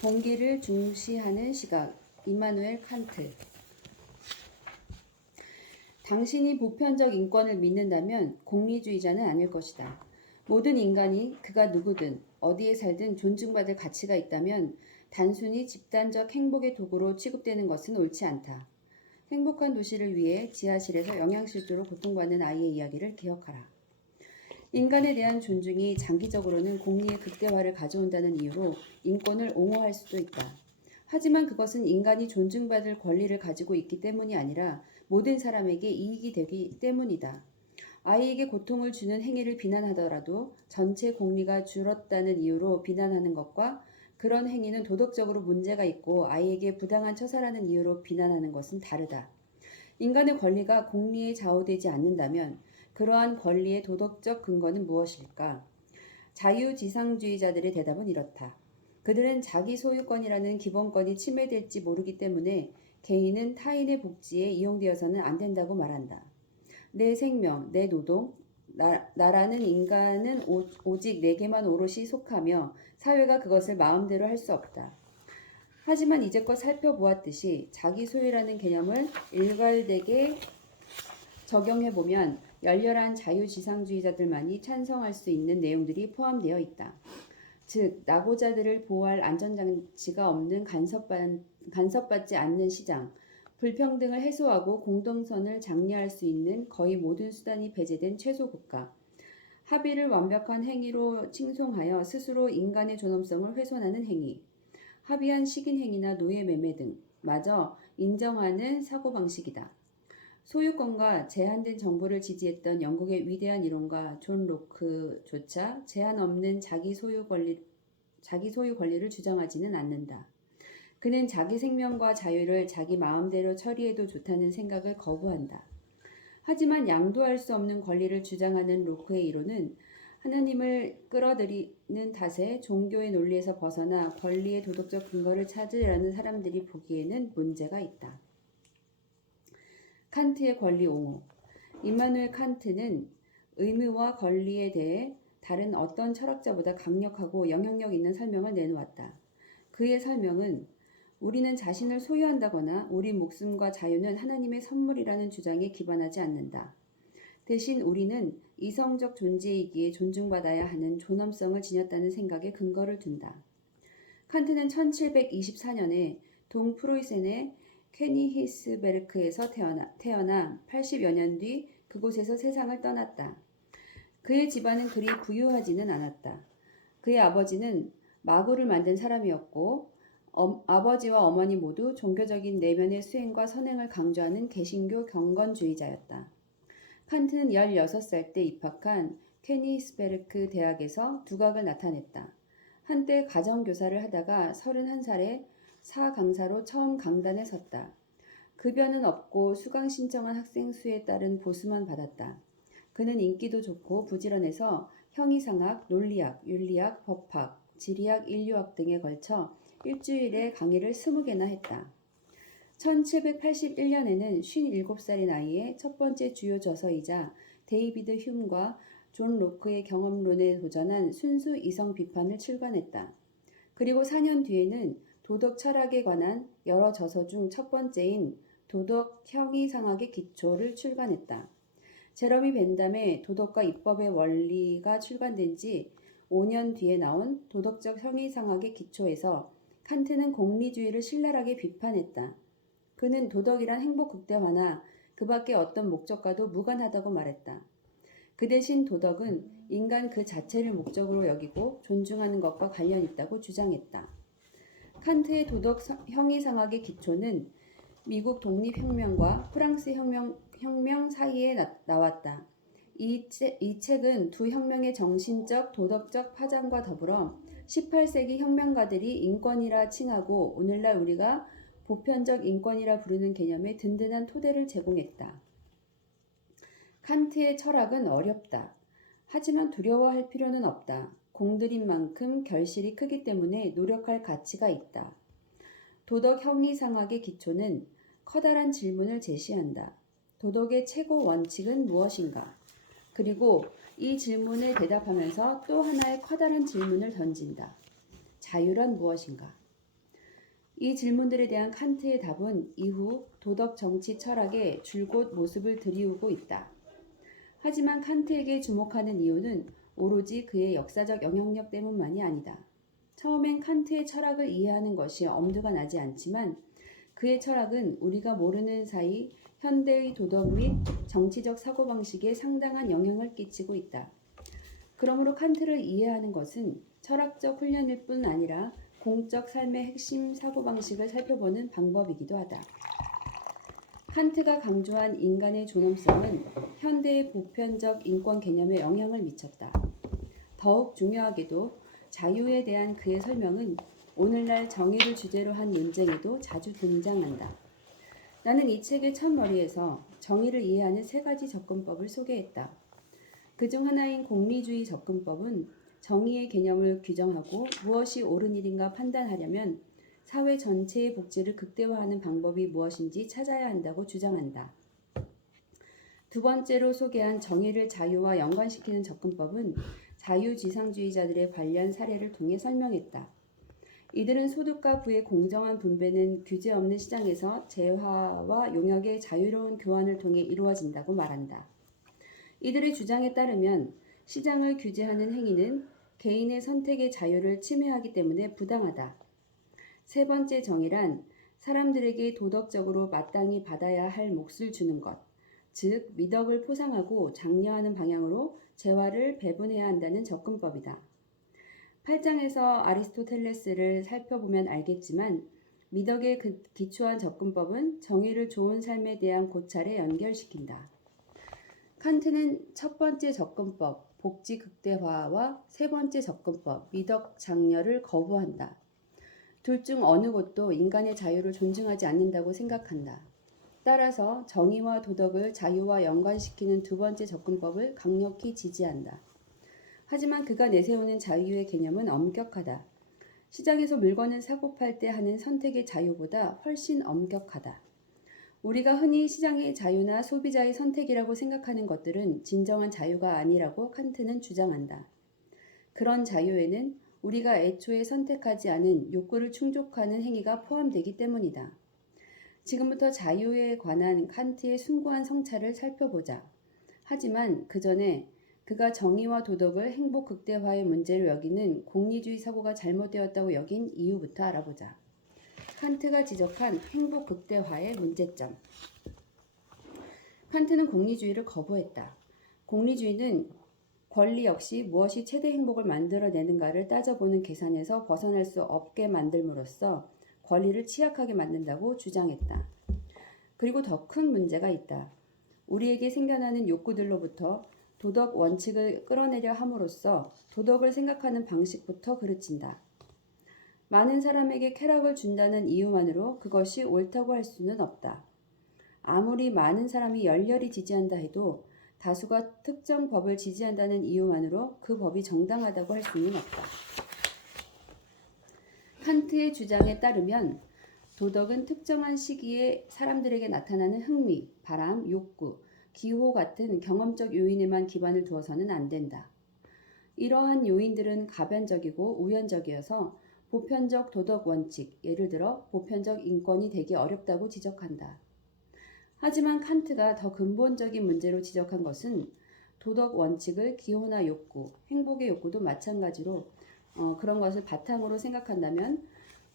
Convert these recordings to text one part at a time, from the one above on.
동기를 중시하는 시각. 임마누엘 칸트. 당신이 보편적 인권을 믿는다면 공리주의자는 아닐 것이다. 모든 인간이 그가 누구든 어디에 살든 존중받을 가치가 있다면 단순히 집단적 행복의 도구로 취급되는 것은 옳지 않다. 행복한 도시를 위해 지하실에서 영양실조로 고통받는 아이의 이야기를 기억하라. 인간에 대한 존중이 장기적으로는 공리의 극대화를 가져온다는 이유로 인권을 옹호할 수도 있다. 하지만 그것은 인간이 존중받을 권리를 가지고 있기 때문이 아니라 모든 사람에게 이익이 되기 때문이다. 아이에게 고통을 주는 행위를 비난하더라도 전체 공리가 줄었다는 이유로 비난하는 것과 그런 행위는 도덕적으로 문제가 있고 아이에게 부당한 처사라는 이유로 비난하는 것은 다르다. 인간의 권리가 공리에 좌우되지 않는다면 그러한 권리의 도덕적 근거는 무엇일까? 자유지상주의자들의 대답은 이렇다. 그들은 자기 소유권이라는 기본권이 침해될지 모르기 때문에 개인은 타인의 복지에 이용되어서는 안 된다고 말한다. 내 생명, 내 노동, 나라는 인간은 오직 내게만 오롯이 속하며 사회가 그것을 마음대로 할 수 없다. 하지만 이제껏 살펴보았듯이 자기 소유라는 개념을 일괄되게 적용해보면 열렬한 자유지상주의자들만이 찬성할 수 있는 내용들이 포함되어 있다. 즉, 낙오자들을 보호할 안전장치가 없는 간섭받지 않는 시장, 불평등을 해소하고 공동선을 장려할 수 있는 거의 모든 수단이 배제된 최소국가, 합의를 완벽한 행위로 칭송하여 스스로 인간의 존엄성을 훼손하는 행위, 합의한 식인행위나 노예매매 등 마저 인정하는 사고방식이다. 소유권과 제한된 정보를 지지했던 영국의 위대한 이론가 존 로크조차 제한 없는 자기 소유 권리를 주장하지는 않는다. 그는 자기 생명과 자유를 자기 마음대로 처리해도 좋다는 생각을 거부한다. 하지만 양도할 수 없는 권리를 주장하는 로크의 이론은 하나님을 끌어들이는 탓에 종교의 논리에서 벗어나 권리의 도덕적 근거를 찾으려는 사람들이 보기에는 문제가 있다. 칸트의 권리 옹호. 임마누엘 칸트는 의무와 권리에 대해 다른 어떤 철학자보다 강력하고 영향력 있는 설명을 내놓았다. 그의 설명은 우리는 자신을 소유한다거나 우리 목숨과 자유는 하나님의 선물이라는 주장에 기반하지 않는다. 대신 우리는 이성적 존재이기에 존중받아야 하는 존엄성을 지녔다는 생각에 근거를 둔다. 칸트는 1724년에 동프로이센의 케니히스베르크에서 태어나 80여 년 뒤 그곳에서 세상을 떠났다. 그의 집안은 그리 부유하지는 않았다. 그의 아버지는 마구를 만든 사람이었고 아버지와 어머니 모두 종교적인 내면의 수행과 선행을 강조하는 개신교 경건주의자였다. 칸트는 16살 때 입학한 케니히스베르크 대학에서 두각을 나타냈다. 한때 가정교사를 하다가 31살에 사강사로 처음 강단에 섰다. 급여는 없고 수강 신청한 학생 수에 따른 보수만 받았다. 그는 인기도 좋고 부지런해서 형이상학, 논리학, 윤리학, 법학, 지리학, 인류학 등에 걸쳐 일주일에 강의를 20개나 했다. 1781년에는 57살의 나이에 첫 번째 주요 저서이자 데이비드 휴움과 존 로크의 경험론에 도전한 순수 이성 비판을 출간했다. 그리고 4년 뒤에는 도덕 철학에 관한 여러 저서 중 첫 번째인 도덕 형이상학의 기초를 출간했다. 제러미 벤담의 도덕과 입법의 원리가 출간된 지 5년 뒤에 나온 도덕적 형이상학의 기초에서 칸트는 공리주의를 신랄하게 비판했다. 그는 도덕이란 행복 극대화나 그 밖의 어떤 목적과도 무관하다고 말했다. 그 대신 도덕은 인간 그 자체를 목적으로 여기고 존중하는 것과 관련 있다고 주장했다. 칸트의 도덕 형이상학의 기초는 미국 독립혁명과 프랑스 혁명 사이에 나왔다. 이 책은 두 혁명의 정신적, 도덕적 파장과 더불어 18세기 혁명가들이 인권이라 칭하고 오늘날 우리가 보편적 인권이라 부르는 개념에 든든한 토대를 제공했다. 칸트의 철학은 어렵다. 하지만 두려워할 필요는 없다. 공들인 만큼 결실이 크기 때문에 노력할 가치가 있다. 도덕 형이상학의 기초는 커다란 질문을 제시한다. 도덕의 최고 원칙은 무엇인가? 그리고 이 질문에 대답하면서 또 하나의 커다란 질문을 던진다. 자유란 무엇인가? 이 질문들에 대한 칸트의 답은 이후 도덕 정치 철학의 줄곧 모습을 들이우고 있다. 하지만 칸트에게 주목하는 이유는 오로지 그의 역사적 영향력 때문만이 아니다. 처음엔 칸트의 철학을 이해하는 것이 엄두가 나지 않지만 그의 철학은 우리가 모르는 사이 현대의 도덕 및 정치적 사고방식에 상당한 영향을 끼치고 있다. 그러므로 칸트를 이해하는 것은 철학적 훈련일 뿐 아니라 공적 삶의 핵심 사고방식을 살펴보는 방법이기도 하다. 칸트가 강조한 인간의 존엄성은 현대의 보편적 인권 개념에 영향을 미쳤다. 더욱 중요하게도 자유에 대한 그의 설명은 오늘날 정의를 주제로 한 논쟁에도 자주 등장한다. 나는 이 책의 첫머리에서 정의를 이해하는 세 가지 접근법을 소개했다. 그중 하나인 공리주의 접근법은 정의의 개념을 규정하고 무엇이 옳은 일인가 판단하려면 사회 전체의 복지를 극대화하는 방법이 무엇인지 찾아야 한다고 주장한다. 두 번째로 소개한 정의를 자유와 연관시키는 접근법은 자유지상주의자들의 관련 사례를 통해 설명했다. 이들은 소득과 부의 공정한 분배는 규제 없는 시장에서 재화와 용역의 자유로운 교환을 통해 이루어진다고 말한다. 이들의 주장에 따르면 시장을 규제하는 행위는 개인의 선택의 자유를 침해하기 때문에 부당하다. 세 번째 정의란 사람들에게 도덕적으로 마땅히 받아야 할 몫을 주는 것, 즉 미덕을 포상하고 장려하는 방향으로 재화를 배분해야 한다는 접근법이다. 8장에서 아리스토텔레스를 살펴보면 알겠지만 미덕에 기초한 접근법은 정의를 좋은 삶에 대한 고찰에 연결시킨다. 칸트는 첫 번째 접근법, 복지 극대화와 세 번째 접근법, 미덕 장려를 거부한다. 둘 중 어느 것도 인간의 자유를 존중하지 않는다고 생각한다. 따라서 정의와 도덕을 자유와 연관시키는 두 번째 접근법을 강력히 지지한다. 하지만 그가 내세우는 자유의 개념은 엄격하다. 시장에서 물건을 사고 팔 때 하는 선택의 자유보다 훨씬 엄격하다. 우리가 흔히 시장의 자유나 소비자의 선택이라고 생각하는 것들은 진정한 자유가 아니라고 칸트는 주장한다. 그런 자유에는 우리가 애초에 선택하지 않은 욕구를 충족하는 행위가 포함되기 때문이다. 지금부터 자유에 관한 칸트의 숭고한 성찰을 살펴보자. 하지만 그 전에 그가 정의와 도덕을 행복 극대화의 문제로 여기는 공리주의 사고가 잘못되었다고 여긴 이유부터 알아보자. 칸트가 지적한 행복 극대화의 문제점. 칸트는 공리주의를 거부했다. 공리주의는 권리 역시 무엇이 최대 행복을 만들어내는가를 따져보는 계산에서 벗어날 수 없게 만들므로써 권리를 취약하게 만든다고 주장했다. 그리고 더 큰 문제가 있다. 우리에게 생겨나는 욕구들로부터 도덕 원칙을 끌어내려 함으로써 도덕을 생각하는 방식부터 그르친다. 많은 사람에게 쾌락을 준다는 이유만으로 그것이 옳다고 할 수는 없다. 아무리 많은 사람이 열렬히 지지한다 해도 다수가 특정 법을 지지한다는 이유만으로 그 법이 정당하다고 할 수는 없다. 칸트의 주장에 따르면 도덕은 특정한 시기에 사람들에게 나타나는 흥미, 바람, 욕구, 기호 같은 경험적 요인에만 기반을 두어서는 안 된다. 이러한 요인들은 가변적이고 우연적이어서 보편적 도덕 원칙, 예를 들어 보편적 인권이 되기 어렵다고 지적한다. 하지만 칸트가 더 근본적인 문제로 지적한 것은 도덕 원칙을 기호나 욕구, 행복의 욕구도 마찬가지로 그런 것을 바탕으로 생각한다면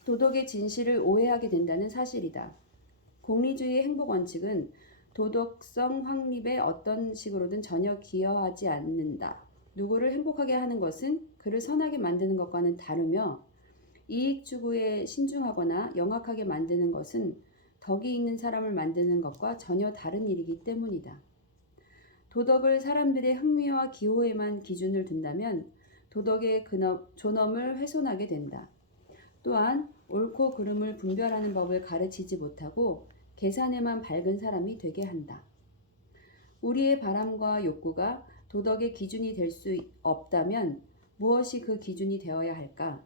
도덕의 진실을 오해하게 된다는 사실이다. 공리주의의 행복 원칙은 도덕성 확립에 어떤 식으로든 전혀 기여하지 않는다. 누구를 행복하게 하는 것은 그를 선하게 만드는 것과는 다르며 이익 추구에 신중하거나 영악하게 만드는 것은 덕이 있는 사람을 만드는 것과 전혀 다른 일이기 때문이다. 도덕을 사람들의 흥미와 기호에만 기준을 둔다면 도덕의 존엄을 훼손하게 된다. 또한 옳고 그름을 분별하는 법을 가르치지 못하고 계산에만 밝은 사람이 되게 한다. 우리의 바람과 욕구가 도덕의 기준이 될 수 없다면 무엇이 그 기준이 되어야 할까?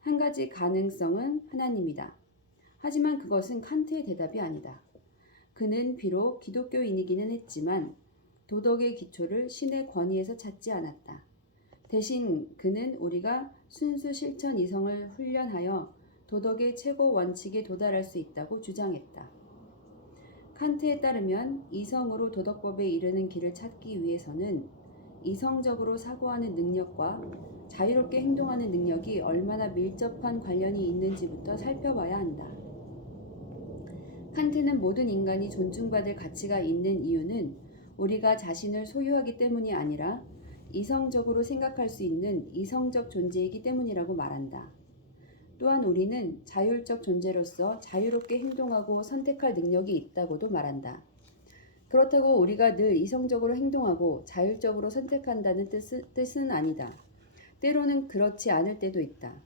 한 가지 가능성은 하나님이다. 하지만 그것은 칸트의 대답이 아니다. 그는 비록 기독교인이기는 했지만 도덕의 기초를 신의 권위에서 찾지 않았다. 대신 그는 우리가 순수 실천 이성을 훈련하여 도덕의 최고 원칙에 도달할 수 있다고 주장했다. 칸트에 따르면 이성으로 도덕법에 이르는 길을 찾기 위해서는 이성적으로 사고하는 능력과 자유롭게 행동하는 능력이 얼마나 밀접한 관련이 있는지부터 살펴봐야 한다. 칸트는 모든 인간이 존중받을 가치가 있는 이유는 우리가 자신을 소유하기 때문이 아니라 이성적으로 생각할 수 있는 이성적 존재이기 때문이라고 말한다. 또한 우리는 자율적 존재로서 자유롭게 행동하고 선택할 능력이 있다고도 말한다. 그렇다고 우리가 늘 이성적으로 행동하고 자율적으로 선택한다는 뜻은 아니다. 때로는 그렇지 않을 때도 있다.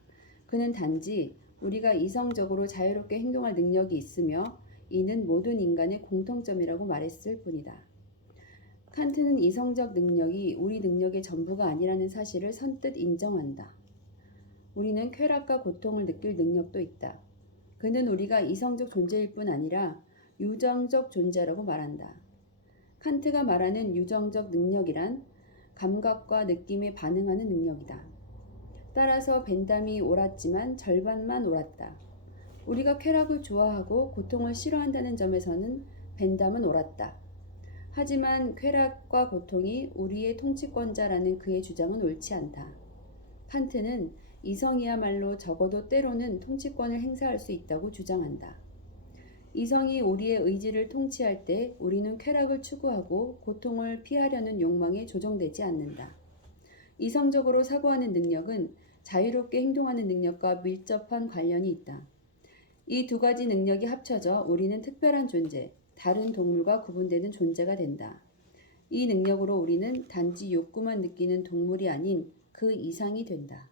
그는 단지 우리가 이성적으로 자유롭게 행동할 능력이 있으며 이는 모든 인간의 공통점이라고 말했을 뿐이다. 칸트는 이성적 능력이 우리 능력의 전부가 아니라는 사실을 선뜻 인정한다. 우리는 쾌락과 고통을 느낄 능력도 있다. 그는 우리가 이성적 존재일 뿐 아니라 유정적 존재라고 말한다. 칸트가 말하는 유정적 능력이란 감각과 느낌에 반응하는 능력이다. 따라서 벤담이 옳았지만 절반만 옳았다. 우리가 쾌락을 좋아하고 고통을 싫어한다는 점에서는 벤담은 옳았다. 하지만 쾌락과 고통이 우리의 통치권자라는 그의 주장은 옳지 않다. 칸트는 이성이야말로 적어도 때로는 통치권을 행사할 수 있다고 주장한다. 이성이 우리의 의지를 통치할 때 우리는 쾌락을 추구하고 고통을 피하려는 욕망에 조정되지 않는다. 이성적으로 사고하는 능력은 자유롭게 행동하는 능력과 밀접한 관련이 있다. 이 두 가지 능력이 합쳐져 우리는 특별한 존재, 다른 동물과 구분되는 존재가 된다. 이 능력으로 우리는 단지 욕구만 느끼는 동물이 아닌 그 이상이 된다.